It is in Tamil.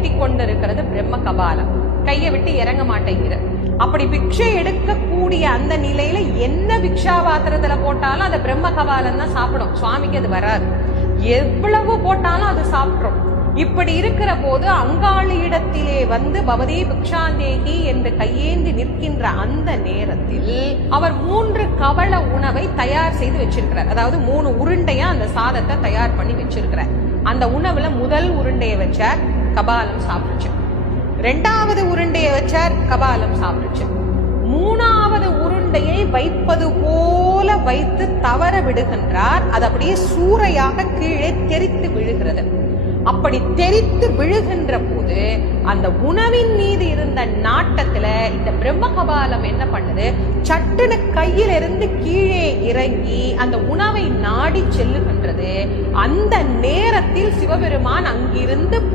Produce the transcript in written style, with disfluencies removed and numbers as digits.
குத்தி கொண்டிருக்கிறது பிரம்ம கபாலம். கையை விட்டு இறங்க மாட்டேங்கிற. அப்படி பிக்ஷை எடுக்கக்கூடிய அந்த நிலையில என்ன பிக்ஷாபாத்திரத்துல போட்டாலும் அந்த பிரம்ம கபாலம் தான் சாப்பிடும். சுவாமிக்கு அது வராது. எவ்வளவு போட்டாலும் அது சாப்பிடும். இப்படி இருக்கிற போது அங்காளி இடத்திலே வந்து பவதே பிக்ஷாந்தேகி என்று கையேந்தி நிற்கின்ற அந்த நேரத்தில் அவர் 3 கவள உணவை தயார் செய்து வச்சிருக்கிறார். அதாவது 3 உருண்டையா அந்த சாதத்தை தயார் பண்ணி வச்சிருக்கிறார். அந்த உணவுல முதல் உருண்டையை வச்சார், கபாலம் சாப்பிடுச்சு. 2வது உருண்டையை வச்சார், கபாலம் சாப்பிடுச்சு. 3வது உருண்டையை வைப்பது போல வைத்து தவற விடுகின்றார். அது அப்படியே சூறையாக கீழே தெரித்து விழுகிறது. அப்படி தெரித்து விழுகின்ற போது அந்த உணவின் மீது இருந்த நாட்டத்துல இந்த பிரம்ம கபாலம் என்ன பண்ணுது, சட்டுன்னு கையிலிருந்து கீழே இறங்கி அந்த உணவை நாடி செல்லுகின்றது. அந்த நேரத்தில் சிவபெருமான் அங்கிருந்து